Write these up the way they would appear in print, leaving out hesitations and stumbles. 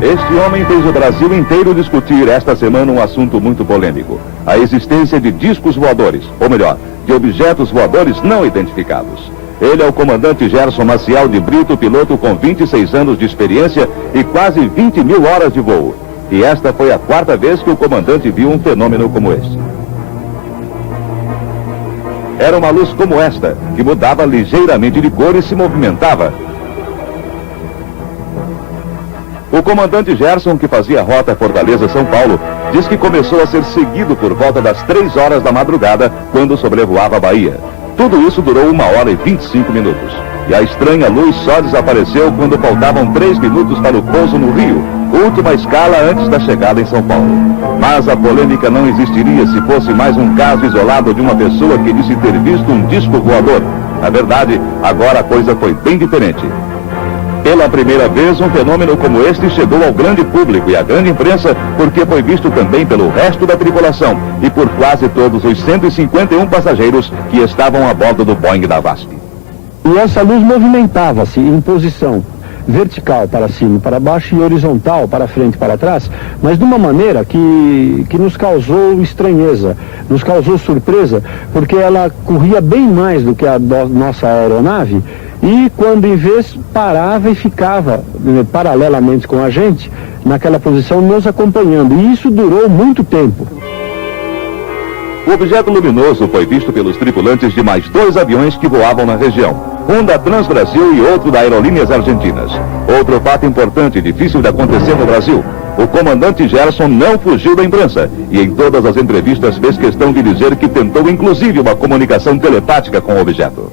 Este homem fez o Brasil inteiro discutir esta semana um assunto muito polêmico: a existência de discos voadores, ou melhor, de objetos voadores não identificados. Ele é o comandante Gerson Maciel de Brito, piloto com 26 anos de experiência e quase 20 mil horas de voo. E esta foi a quarta vez que o comandante viu um fenômeno como este. Era uma luz como esta, que mudava ligeiramente de cor e se movimentava. O comandante Gerson, que fazia a rota Fortaleza-São Paulo, diz que começou a ser seguido por volta das 3 horas da madrugada, quando sobrevoava a Bahia. Tudo isso durou 1 hora e 25 minutos. E a estranha luz só desapareceu quando faltavam 3 minutos para o pouso no Rio, última escala antes da chegada em São Paulo. Mas a polêmica não existiria se fosse mais um caso isolado de uma pessoa que disse ter visto um disco voador. Na verdade, agora a coisa foi bem diferente. Pela primeira vez, um fenômeno como este chegou ao grande público e à grande imprensa, porque foi visto também pelo resto da tripulação e por quase todos os 151 passageiros que estavam a bordo do Boeing da VASP. E essa luz movimentava-se em posição vertical para cima e para baixo e horizontal para frente e para trás, mas de uma maneira que nos causou estranheza, nos causou surpresa, porque ela corria bem mais do que a nossa aeronave. E quando em vez parava e ficava paralelamente com a gente, naquela posição nos acompanhando. E isso durou muito tempo. O objeto luminoso foi visto pelos tripulantes de mais 2 aviões que voavam na região. Um da Transbrasil e outro da Aerolíneas Argentinas. Outro fato importante e difícil de acontecer no Brasil: o comandante Gerson não fugiu da imprensa e em todas as entrevistas fez questão de dizer que tentou inclusive uma comunicação telepática com o objeto.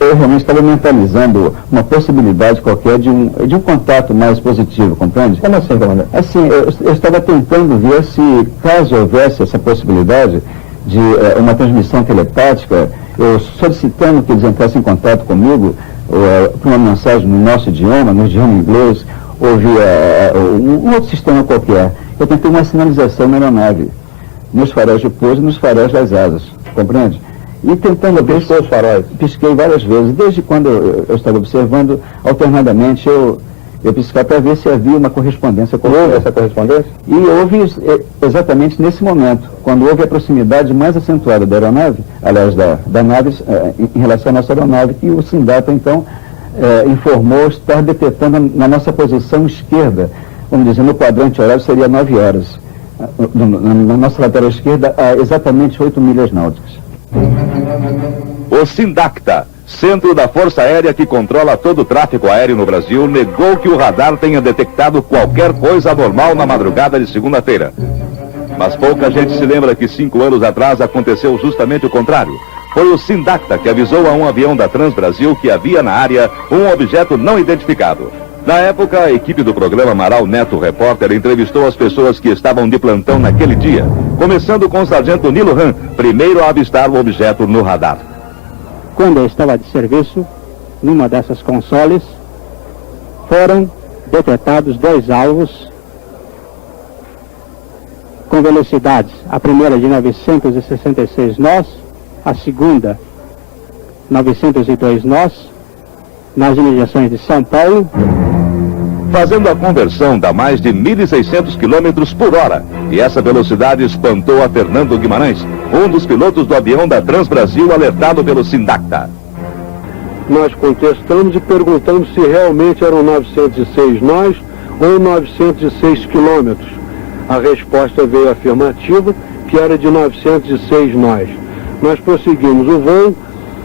Eu realmente estava mentalizando uma possibilidade qualquer de um contato mais positivo, compreende? Como assim, comandante? Assim, eu estava tentando ver se, caso houvesse essa possibilidade de uma transmissão telepática, eu solicitando que eles entrassem em contato comigo, por uma mensagem no nosso idioma, no idioma inglês, ou via um outro sistema qualquer. Eu tentei uma sinalização na aeronave, nos faróis de pouso e nos faróis das asas, compreende? E tentando ver os faróis. Pisquei várias vezes. Desde quando eu estava observando, alternadamente, eu piscava para ver se havia uma correspondência com essa correspondência? E houve exatamente nesse momento, quando houve a proximidade mais acentuada da aeronave, aliás, da nave, em relação à nossa aeronave, e o SINDATA, então, informou estar detectando na nossa posição esquerda, vamos dizer, no quadrante horário seria 9 horas. Na nossa lateral esquerda, a exatamente 8 milhas náuticas. O SINDACTA, Centro da Força Aérea que controla todo o tráfego aéreo no Brasil, negou que o radar tenha detectado qualquer coisa anormal na madrugada de segunda-feira. Mas pouca gente se lembra que 5 anos atrás aconteceu justamente o contrário. Foi o SINDACTA que avisou a um avião da Transbrasil que havia na área um objeto não identificado. Na época, a equipe do programa Amaral Neto Repórter entrevistou as pessoas que estavam de plantão naquele dia, começando com o sargento Nilo Ram, primeiro a avistar o objeto no radar. Quando eu estava de serviço, numa dessas consoles, foram detectados 2 alvos com velocidades, a primeira de 966 nós, a segunda 902 nós, nas imediações de São Paulo, fazendo a conversão dá mais de 1.600 km por hora. E essa velocidade espantou a Fernando Guimarães, um dos pilotos do avião da Transbrasil alertado pelo SINDACTA. Nós contestamos e perguntamos se realmente eram 906 nós ou 906 quilômetros. A resposta veio afirmativa, que era de 906 nós. Nós prosseguimos o voo.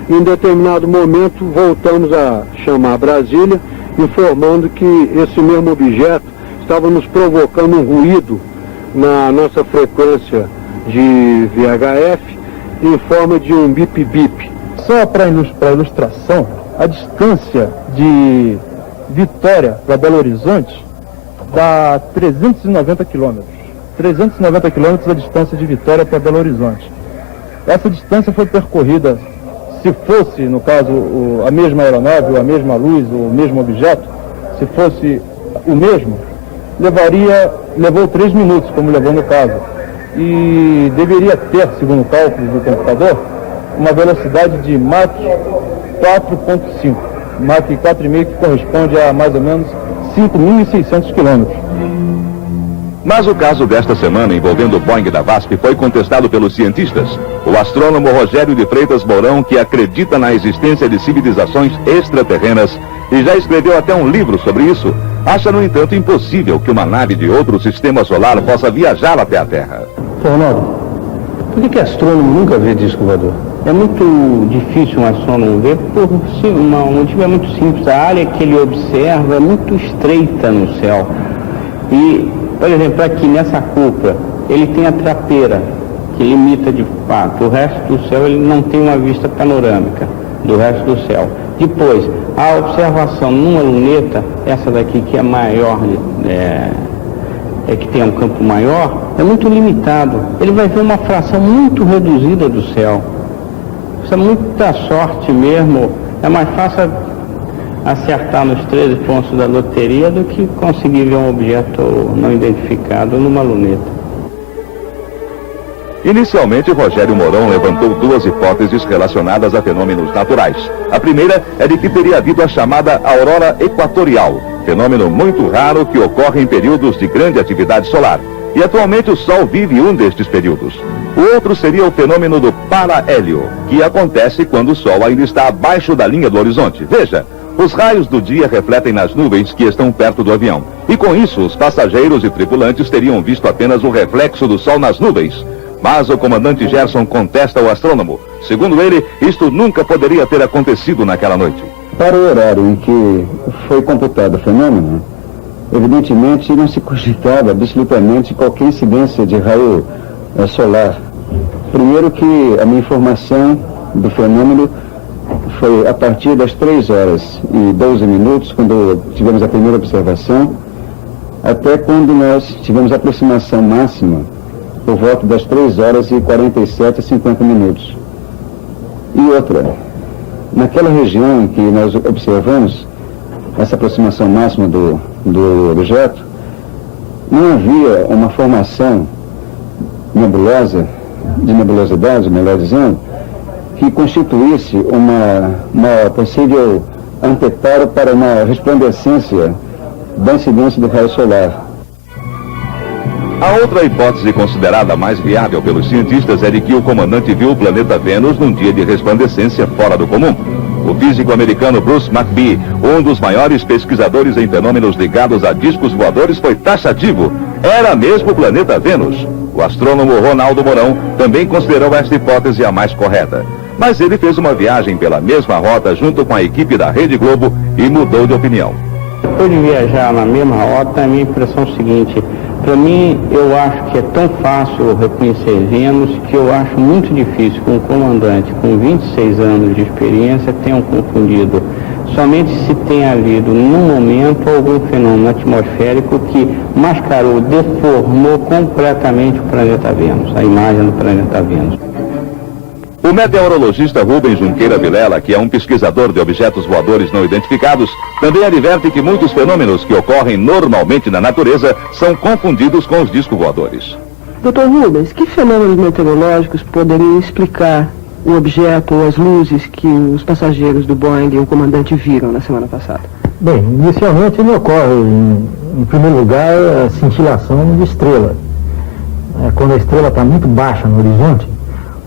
Em determinado momento, voltamos a chamar Brasília, informando que esse mesmo objeto estava nos provocando um ruído na nossa frequência de VHF em forma de um bip-bip. Só para ilustração, a distância de Vitória para Belo Horizonte dá 390 quilômetros. 390 quilômetros a distância de Vitória para Belo Horizonte. Essa distância foi percorrida, se fosse, no caso, a mesma aeronave, ou a mesma luz, ou o mesmo objeto, se fosse o mesmo, levou 3 minutos, como levou no caso. E deveria ter, segundo o cálculo do computador, uma velocidade de Mach 4.5. Mach 4,5, que corresponde a mais ou menos 5.600 quilômetros. Mas o caso desta semana envolvendo o Boeing da VASP foi contestado pelos cientistas. O astrônomo Rogério de Freitas Mourão, que acredita na existência de civilizações extraterrenas e já escreveu até um livro sobre isso, acha, no entanto, impossível que uma nave de outro sistema solar possa viajar até a Terra. Ronaldo, por que astrônomo nunca vê disco voador? É muito difícil um astrônomo ver por um motivo muito simples. A área que ele observa é muito estreita no céu. E, por exemplo, aqui nessa cúpula, ele tem a trapeira, que limita de fato. O resto do céu ele não tem uma vista panorâmica do resto do céu. Depois, a observação numa luneta, essa daqui que é maior, que tem um campo maior, é muito limitado. Ele vai ver uma fração muito reduzida do céu. Isso é muita sorte mesmo. É mais fácil acertar nos 13 pontos da loteria do que conseguir ver um objeto não identificado numa luneta. Inicialmente, Rogério Mourão levantou duas hipóteses relacionadas a fenômenos naturais. A primeira é de que teria havido a chamada aurora equatorial, fenômeno muito raro que ocorre em períodos de grande atividade solar. E atualmente o Sol vive um destes períodos. O outro seria o fenômeno do parahélio, que acontece quando o Sol ainda está abaixo da linha do horizonte. Veja, os raios do dia refletem nas nuvens que estão perto do avião. E com isso, os passageiros e tripulantes teriam visto apenas o reflexo do Sol nas nuvens. Mas o comandante Gerson contesta o astrônomo. Segundo ele, isto nunca poderia ter acontecido naquela noite. Para o horário em que foi computado o fenômeno, evidentemente não se cogitava absolutamente qualquer incidência de raio solar. Primeiro que a minha informação do fenômeno foi a partir das 3 horas e 12 minutos, quando tivemos a primeira observação, até quando nós tivemos a aproximação máxima, por volta das 3 horas e 47 a 50 minutos. E outra, naquela região em que nós observamos essa aproximação máxima do objeto, não havia uma formação nebulosa, de nebulosidade, melhor dizendo, que constituísse uma possível anteparo para uma resplandecência da incidência do raio solar. A outra hipótese considerada mais viável pelos cientistas é de que o comandante viu o planeta Vênus num dia de resplandecência fora do comum. O físico americano Bruce McBee, um dos maiores pesquisadores em fenômenos ligados a discos voadores, foi taxativo. Era mesmo o planeta Vênus. O astrônomo Ronaldo Mourão também considerou esta hipótese a mais correta. Mas ele fez uma viagem pela mesma rota junto com a equipe da Rede Globo e mudou de opinião. Depois de viajar na mesma rota, a minha impressão é o seguinte: para mim, eu acho que é tão fácil reconhecer Vênus que eu acho muito difícil que um comandante com 26 anos de experiência tenham confundido. Somente se tenha havido, num momento, algum fenômeno atmosférico que mascarou, deformou completamente o planeta Vênus, a imagem do planeta Vênus. O meteorologista Rubens Junqueira Vilela, que é um pesquisador de objetos voadores não identificados, também adverte que muitos fenômenos que ocorrem normalmente na natureza são confundidos com os discos voadores. Dr. Rubens, que fenômenos meteorológicos poderiam explicar o objeto ou as luzes que os passageiros do Boeing e o comandante viram na semana passada? Bem, inicialmente ele ocorre, em primeiro lugar, a cintilação de estrela. Quando a estrela está muito baixa no horizonte,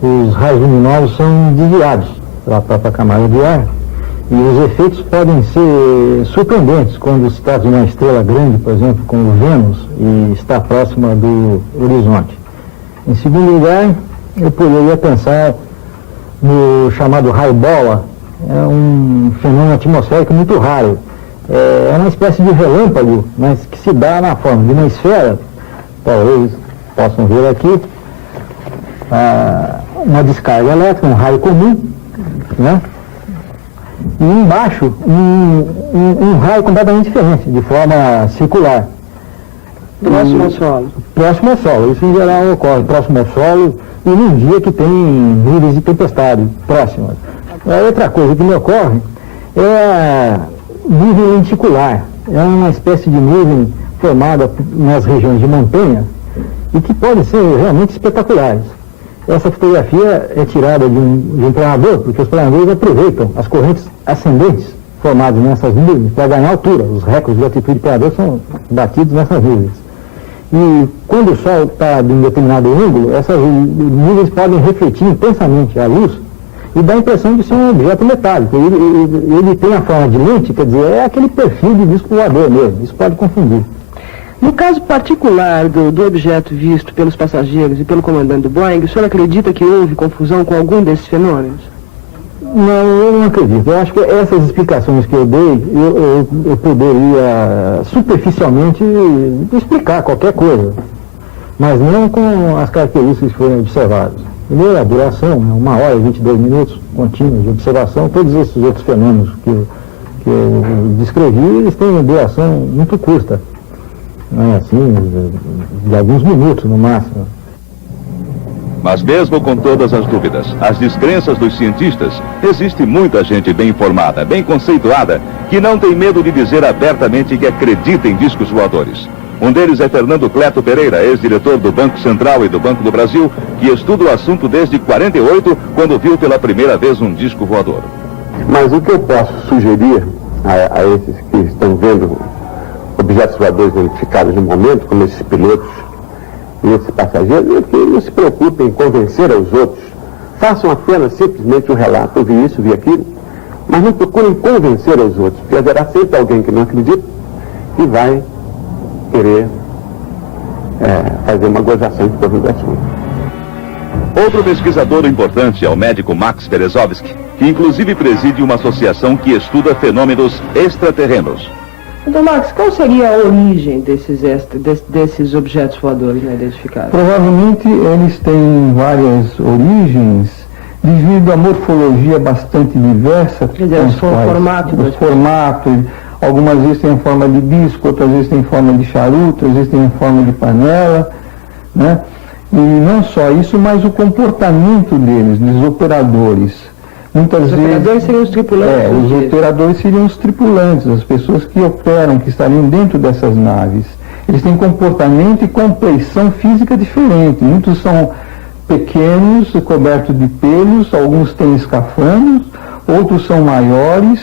os raios luminosos são desviados pela própria camada de ar e os efeitos podem ser surpreendentes quando se trata de uma estrela grande, por exemplo, como o Vênus, e está próxima do horizonte. Em segundo lugar, eu poderia pensar no chamado raio-bola. É um fenômeno atmosférico muito raro. É uma espécie de relâmpago, mas que se dá na forma de uma esfera. Talvez possam ver aqui uma descarga elétrica, um raio comum, né? E embaixo um raio completamente diferente, de forma circular. Próximo ao solo. Próximo ao solo, isso em geral ocorre próximo ao solo e num dia que tem nuvens de tempestade próximas. A outra coisa que me ocorre é a nuvem lenticular. É uma espécie de nuvem formada nas regiões de montanha e que podem ser realmente espetaculares. Essa fotografia é tirada de um planador, porque os planadores aproveitam as correntes ascendentes formadas nessas nuvens para ganhar altura. Os recordes de altitude de planador são batidos nessas nuvens. E quando o Sol está em determinado ângulo, essas nuvens podem refletir intensamente a luz e dá a impressão de ser um objeto metálico. Ele tem a forma de lente, quer dizer, é aquele perfil de disco voador mesmo, isso pode confundir. No caso particular do objeto visto pelos passageiros e pelo comandante do Boeing, o senhor acredita que houve confusão com algum desses fenômenos? Não, eu não acredito. Eu acho que essas explicações que eu dei, eu poderia superficialmente explicar qualquer coisa, mas não com as características que foram observadas. Primeiro, a duração, 1 hora e 22 minutos contínuos de observação. Todos esses outros fenômenos que eu descrevi, eles têm duração muito curta, né? Assim, de alguns minutos no máximo. Mas mesmo com todas as dúvidas, as descrenças dos cientistas, existe muita gente bem informada, bem conceituada, que não tem medo de dizer abertamente que acredita em discos voadores. Um deles é Fernando Cleto Pereira, ex-diretor do Banco Central e do Banco do Brasil, que estuda o assunto desde 48, quando viu pela primeira vez um disco voador. Mas o que eu posso sugerir a esses que estão vendo objetos voadores identificados no momento, como esses pilotos e esses passageiros, é que não se preocupem em convencer aos outros. Façam apenas simplesmente um relato, eu vi isso, vi aquilo, mas não procurem convencer aos outros, porque haverá sempre alguém que não acredita e vai querer fazer uma gozação em torno do assunto. Outro pesquisador importante é o médico Max Berezovsky, que inclusive preside uma associação que estuda fenômenos extraterrenos. Então, Max, qual seria a origem desses objetos voadores não identificados? Provavelmente eles têm várias origens devido à morfologia bastante diversa. Quer dizer, o formato, algumas vezes têm forma de disco, outras vezes têm forma de charuto, outras vezes têm forma de panela, né? E não só isso, mas o comportamento deles, dos operadores. Muitas vezes, operadores seriam os tripulantes? Os operadores seriam os tripulantes, as pessoas que operam, que estariam dentro dessas naves. Eles têm comportamento e complexão física diferente. Muitos são pequenos, cobertos de pelos, alguns têm escafandros, outros são maiores,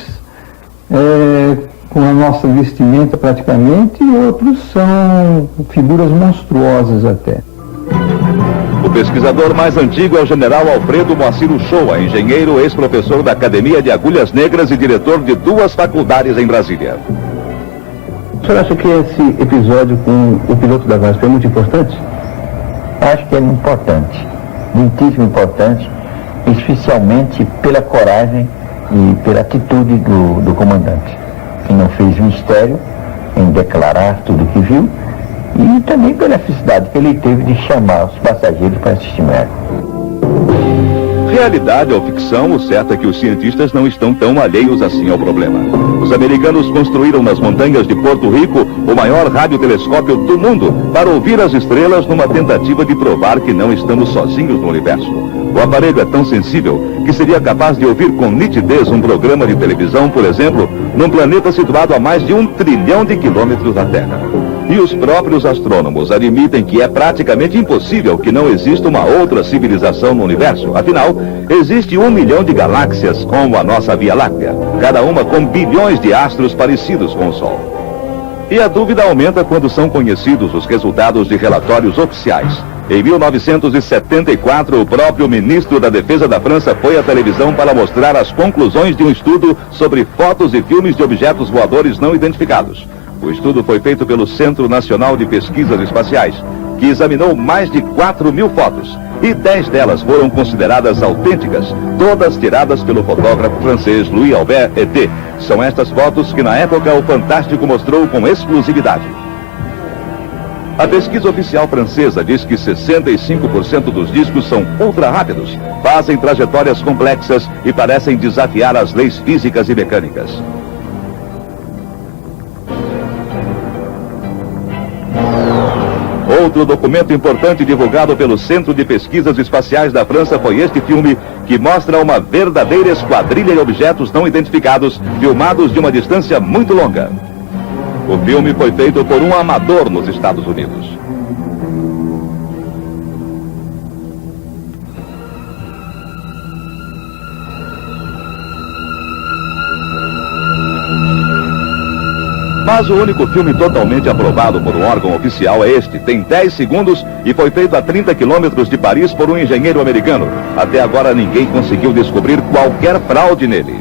com a nossa vestimenta praticamente, e outros são figuras monstruosas até. O pesquisador mais antigo é o general Alfredo Moacir Uchoa, engenheiro, ex-professor da Academia de Agulhas Negras e diretor de 2 faculdades em Brasília. O senhor acha que esse episódio com o piloto da VASP é muito importante? Acho que é importante, muitíssimo importante, especialmente pela coragem e pela atitude do comandante, que não fez mistério em declarar tudo o que viu, e também pela felicidade que ele teve de chamar os passageiros para assistir médico. Realidade ou ficção, o certo é que os cientistas não estão tão alheios assim ao problema. Os americanos construíram nas montanhas de Porto Rico o maior radiotelescópio do mundo para ouvir as estrelas numa tentativa de provar que não estamos sozinhos no universo. O aparelho é tão sensível que seria capaz de ouvir com nitidez um programa de televisão, por exemplo, num planeta situado a mais de 1 trilhão de quilômetros da Terra. E os próprios astrônomos admitem que é praticamente impossível que não exista uma outra civilização no universo. Afinal, existe 1 milhão de galáxias como a nossa Via Láctea, cada uma com bilhões de astros parecidos com o Sol. E a dúvida aumenta quando são conhecidos os resultados de relatórios oficiais. Em 1974, o próprio ministro da Defesa da França foi à televisão para mostrar as conclusões de um estudo sobre fotos e filmes de objetos voadores não identificados. O estudo foi feito pelo Centro Nacional de Pesquisas Espaciais, que examinou mais de 4.000 fotos, e 10 delas foram consideradas autênticas, todas tiradas pelo fotógrafo francês Louis Albert Eté. São estas fotos que na época o Fantástico mostrou com exclusividade. A pesquisa oficial francesa diz que 65% dos discos são ultra rápidos, fazem trajetórias complexas e parecem desafiar as leis físicas e mecânicas. Outro documento importante divulgado pelo Centro de Pesquisas Espaciais da França foi este filme, que mostra uma verdadeira esquadrilha de objetos não identificados, filmados de uma distância muito longa. O filme foi feito por um amador nos Estados Unidos. Mas o único filme totalmente aprovado por um órgão oficial é este. Tem 10 segundos e foi feito a 30 quilômetros de Paris por um engenheiro americano. Até agora ninguém conseguiu descobrir qualquer fraude nele.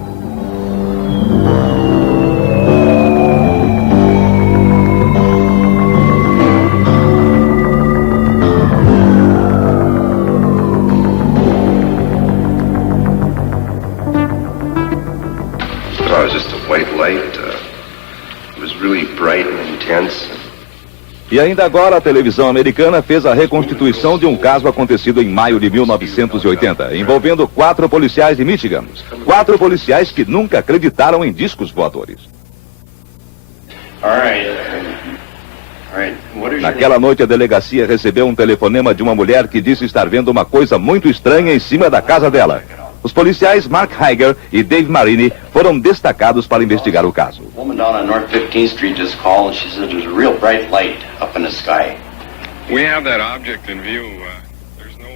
E ainda agora a televisão americana fez a reconstituição de um caso acontecido em maio de 1980, envolvendo 4 policiais de Michigan. 4 policiais que nunca acreditaram em discos voadores. Naquela noite a delegacia recebeu um telefonema de uma mulher que disse estar vendo uma coisa muito estranha em cima da casa dela. Os policiais Mark Heiger e Dave Marini foram destacados para investigar o caso.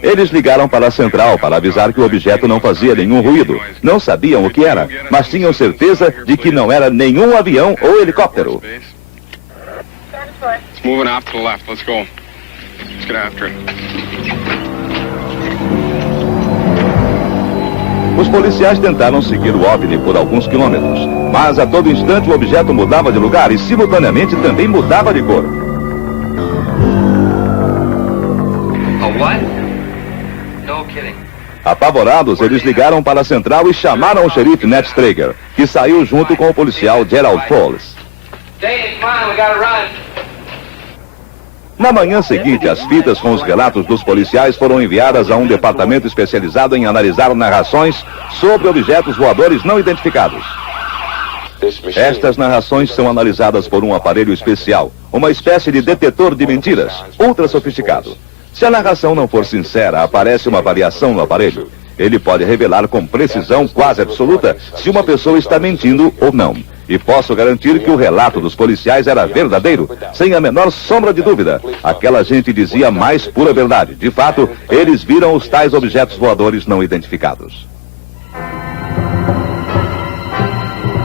Eles ligaram para a central para avisar que o objeto não fazia nenhum ruído. Não sabiam o que era, mas tinham certeza de que não era nenhum avião ou helicóptero. Os policiais tentaram seguir o OVNI por alguns quilômetros, mas a todo instante o objeto mudava de lugar e simultaneamente também mudava de cor. Apavorados, eles ligaram para a central e chamaram o xerife Ned Strager, que saiu junto com o policial Gerald Foles. Na manhã seguinte, as fitas com os relatos dos policiais foram enviadas a um departamento especializado em analisar narrações sobre objetos voadores não identificados. Estas narrações são analisadas por um aparelho especial, uma espécie de detetor de mentiras, ultra sofisticado. Se a narração não for sincera, aparece uma variação no aparelho. Ele pode revelar com precisão quase absoluta se uma pessoa está mentindo ou não. E posso garantir que o relato dos policiais era verdadeiro, sem a menor sombra de dúvida. Aquela gente dizia a mais pura verdade. De fato, eles viram os tais objetos voadores não identificados.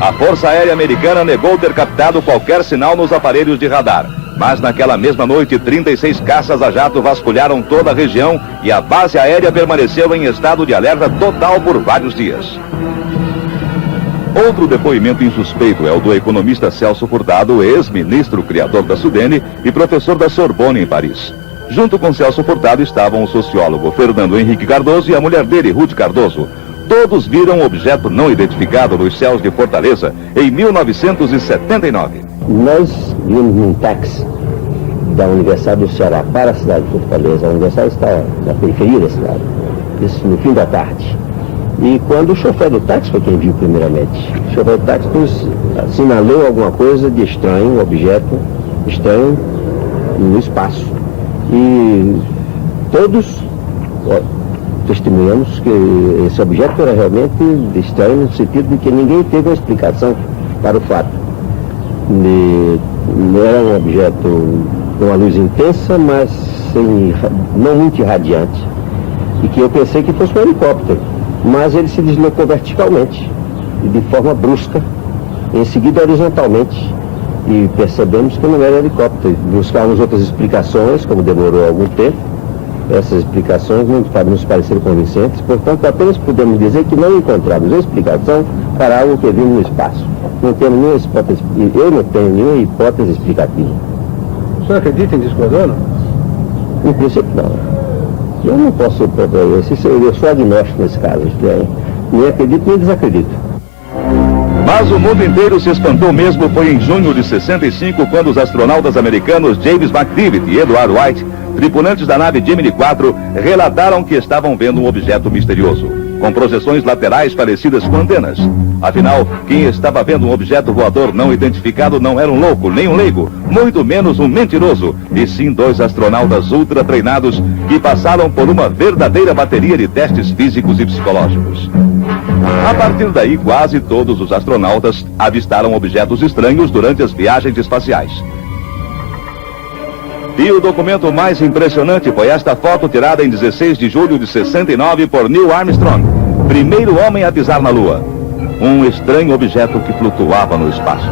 A Força Aérea Americana negou ter captado qualquer sinal nos aparelhos de radar. Mas naquela mesma noite, 36 caças a jato vasculharam toda a região e a base aérea permaneceu em estado de alerta total por vários dias. Outro depoimento insuspeito é o do economista Celso Furtado, ex-ministro criador da Sudene e professor da Sorbonne em Paris. Junto com Celso Furtado estavam o sociólogo Fernando Henrique Cardoso e a mulher dele, Ruth Cardoso. Todos viram um objeto não identificado nos céus de Fortaleza em 1979. Nós vimos num táxi da Universidade do Ceará para a cidade de Fortaleza. A universidade está na periferia da cidade, isso no fim da tarde. E quando o chofer do táxi foi quem viu primeiramente, o chofer do táxi nos assinalou alguma coisa de estranho, um objeto estranho no espaço. E todos testemunhamos que esse objeto era realmente estranho no sentido de que ninguém teve uma explicação para o fato. Não era um objeto com uma luz intensa, mas não muito irradiante. E que eu pensei que fosse um helicóptero. Mas ele se deslocou verticalmente, e de forma brusca, em seguida horizontalmente, e percebemos que não era helicóptero. Buscávamos outras explicações, como demorou algum tempo. Essas explicações não nos pareceram convincentes, portanto apenas podemos dizer que não encontramos explicação para algo que vimos no espaço. Não temos nenhuma hipótese, eu não tenho nenhuma hipótese explicativa. O senhor acredita em disco voador? Em princípio não. Eu não posso, eu sou agnóstico nesse caso, nem acredito nem desacredito. Mas o mundo inteiro se espantou mesmo foi em junho de 65, quando os astronautas americanos James McDivitt e Edward White, tripulantes da nave Gemini 4, relataram que estavam vendo um objeto misterioso, com projeções laterais parecidas com antenas. Afinal, quem estava vendo um objeto voador não identificado não era um louco, nem um leigo, muito menos um mentiroso, e sim 2 astronautas ultra treinados que passaram por uma verdadeira bateria de testes físicos e psicológicos. A partir daí, quase todos os astronautas avistaram objetos estranhos durante as viagens espaciais. E o documento mais impressionante foi esta foto tirada em 16 de julho de 69 por Neil Armstrong, primeiro homem a pisar na Lua. Um estranho objeto que flutuava no espaço.